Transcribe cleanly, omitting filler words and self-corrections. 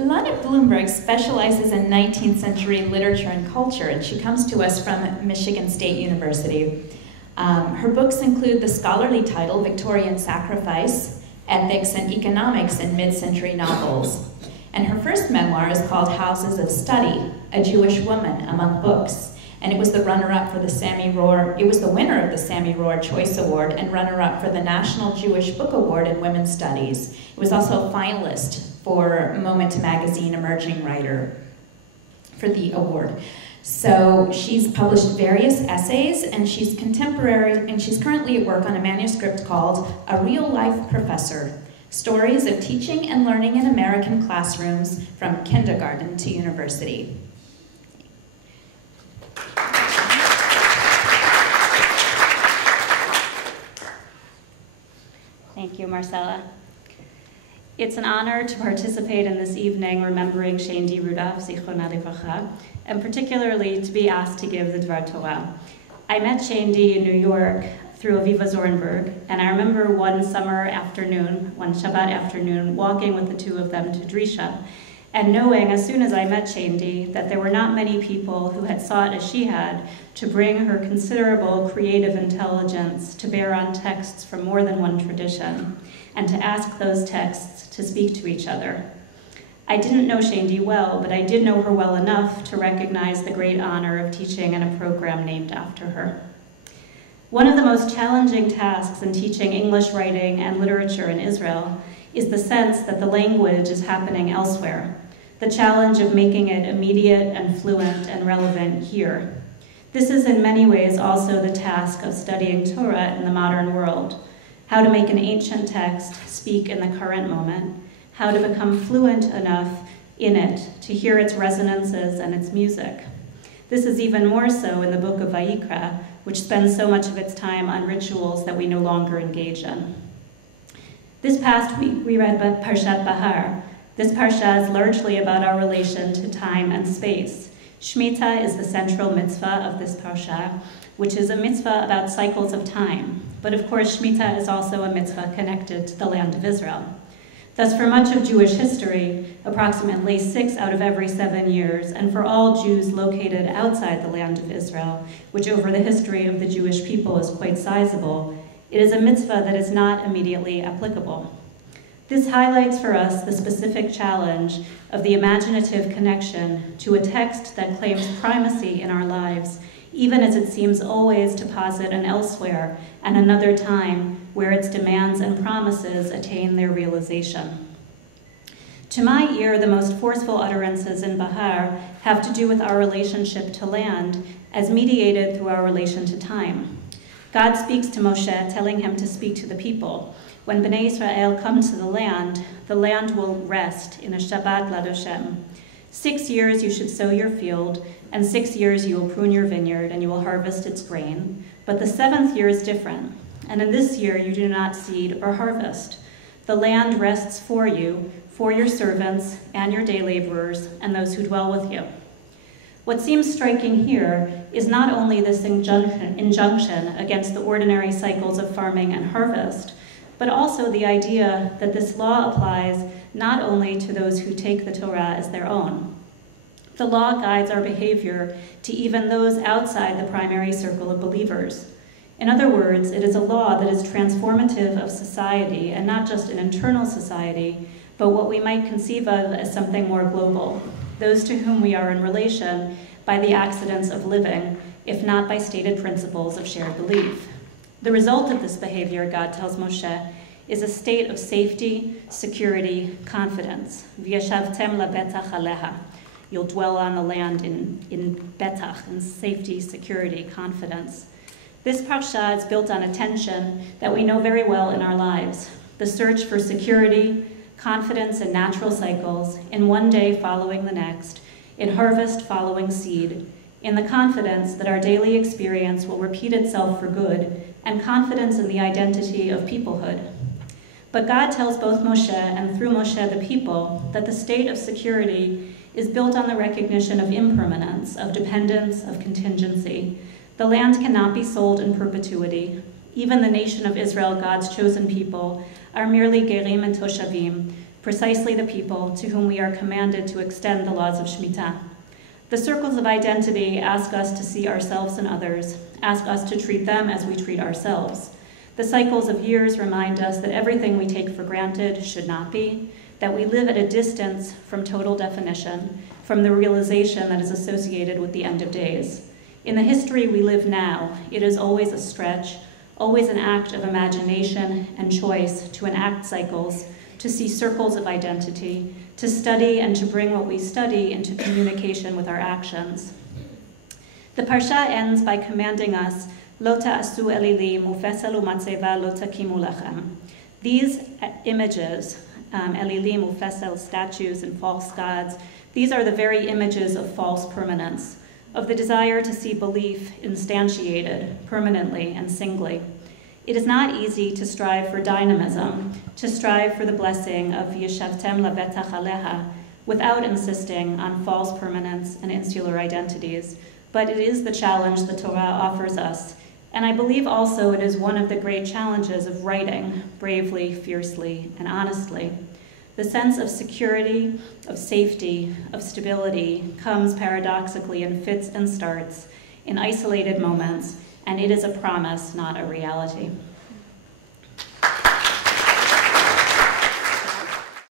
Ilana Blumberg specializes in 19th century literature and culture, and she comes to us from Michigan State University. Her books include the scholarly title Victorian Sacrifice, Ethics and Economics in Mid-Century Novels. And her first memoir is called Houses of Study, A Jewish Woman Among Books. And it was the runner-up for the Sammy Rohr, it was the winner of the Sammy Rohr Choice Award and runner-up for the National Jewish Book Award in Women's Studies. It was also a finalist for Moment Magazine Emerging Writer for the award. So she's published various essays, and she's currently at work on a manuscript called A Real-Life Professor, Stories of Teaching and Learning in American Classrooms from Kindergarten to University. Thank you, Marcella. It's an honor to participate in this evening remembering Shaindy Rudoff, Zichronah Livracha, and particularly to be asked to give the Dvar Torah. I met Shaindy in New York through Aviva Zornberg, and I remember one summer afternoon, one Shabbat afternoon, walking with the two of them to Drisha, and knowing as soon as I met Shaindy that there were not many people who had sought as she had to bring her considerable creative intelligence to bear on texts from more than one tradition, and to ask those texts to speak to each other. I didn't know Shaindy well, but I did know her well enough to recognize the great honor of teaching in a program named after her. One of the most challenging tasks in teaching English writing and literature in Israel is the sense that the language is happening elsewhere, the challenge of making it immediate and fluent and relevant here. This is in many ways also the task of studying Torah in the modern world, how to make an ancient text speak in the current moment, how to become fluent enough in it to hear its resonances and its music. This is even more so in the book of Vayikra, which spends so much of its time on rituals that we no longer engage in. This past week, we read Parshat Bahar. This parsha is largely about our relation to time and space. Shemitah is the central mitzvah of this parsha, which is a mitzvah about cycles of time. But of course, Shemitah is also a mitzvah connected to the land of Israel. Thus, for much of Jewish history, approximately 6 out of every 7 years, and for all Jews located outside the land of Israel, which over the history of the Jewish people is quite sizable, it is a mitzvah that is not immediately applicable. This highlights for us the specific challenge of the imaginative connection to a text that claims primacy in our lives, even as it seems always to posit an elsewhere and another time where its demands and promises attain their realization. To my ear, the most forceful utterances in Bahar have to do with our relationship to land as mediated through our relation to time. God speaks to Moshe, telling him to speak to the people. When Bnei Israel come to the land will rest in a Shabbat Ladoshem. 6 years you should sow your field, and 6 years you will prune your vineyard, and you will harvest its grain. But the 7th year is different, and in this year you do not seed or harvest. The land rests for you, for your servants and your day laborers, and those who dwell with you. What seems striking here is not only this injunction against the ordinary cycles of farming and harvest, but also the idea that this law applies not only to those who take the Torah as their own. The law guides our behavior to even those outside the primary circle of believers. In other words, it is a law that is transformative of society, and not just an internal society, but what we might conceive of as something more global, those to whom we are in relation by the accidents of living, if not by stated principles of shared belief. The result of this behavior, God tells Moshe, is a state of safety, security, confidence. V'yashavtem labetach aleha. You'll dwell on the land in betach, in safety, security, confidence. This parsha is built on a tension that we know very well in our lives, the search for security, confidence in natural cycles, in one day following the next, in harvest following seed, in the confidence that our daily experience will repeat itself for good, and confidence in the identity of peoplehood. But God tells both Moshe and through Moshe the people that the state of security is built on the recognition of impermanence, of dependence, of contingency. The land cannot be sold in perpetuity. Even the nation of Israel, God's chosen people, are merely gerim and toshavim, precisely the people to whom we are commanded to extend the laws of Shemitah. The circles of identity ask us to see ourselves and others, ask us to treat them as we treat ourselves. The cycles of years remind us that everything we take for granted should not be, that we live at a distance from total definition, from the realization that is associated with the end of days. In the history we live now, it is always a stretch, always an act of imagination and choice to enact cycles, to see circles of identity, to study and to bring what we study into communication with our actions. The Parsha ends by commanding us, Lo ta'asu elilim ufesel u'matzeva lo takimu lachem. These images, elilim ufesel, statues and false gods, these are the very images of false permanence, of the desire to see belief instantiated permanently and singly. It is not easy to strive for dynamism, to strive for the blessing of Yeshavtem lavetach aleha, without insisting on false permanence and insular identities, but it is the challenge the Torah offers us, and I believe also it is one of the great challenges of writing bravely, fiercely, and honestly. The sense of security, of safety, of stability comes paradoxically in fits and starts, in isolated moments, and it is a promise, not a reality.